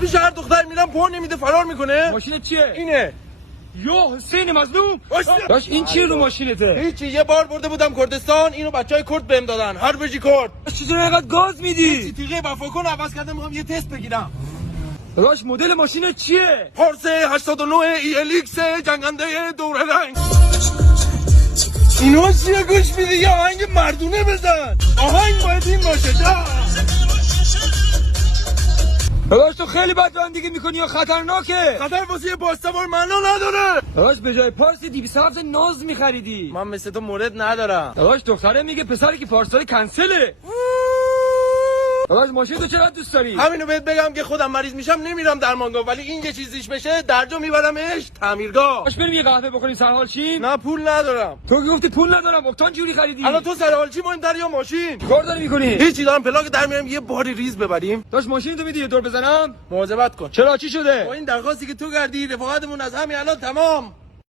پیش هر دختر میرم پول نمیده فرار میکنه. ماشینت چیه؟ اینه. یو حسین مظلوم. باشه. داش این چیه رو ماشینته؟ هیچی، یه بار برده بودم کردستان، اینو بچهای کرد بهم دادن. هربجی کرد. چطور اینقدر گاز میدی؟ تیغه وفاکن عوض کردم، میخوام یه تست بگیرم. داش مدل ماشینت چیه؟ پارسه 89 ای الیکس جنگنده دوره رنگ. اینو چیه گوش میدی؟ یه آهنگ مردونه بزن. آهنگ باید این باشه. داش تو خیلی بد رانندگی میکنی یا خطرناکه؟ خطر واسه یه پاسدار معنا نداره. داش به جای پارس 207 ناز میخریدی. من مثل تو مورد ندارم. داش دختره میگه پسری که پارسال کنسله. داش ماشین تو چرا دوست داری؟ همینو بهت بگم که خودم مریض میشم نمیرم درمانگاه، ولی این یه چیزیش بشه درجا میبرمش تعمیرگاه. داش بریم یه قهوه بخوریم سرحال شیم؟ نه پول ندارم. تو گفتی پول ندارم، اکتان جوری خریدی؟ الان تو سرحال چی مهم‌تره یا ماشین؟ کار داری میکنی؟ هیچی، دارم پلاک در میارم یه باری ریز ببریم. داش ماشین تو میدی یه دور بزنم؟ مواظبت کن. چرا چی شده؟ با این درخواستی که تو کردی رفاقتمون از همین الان تمام.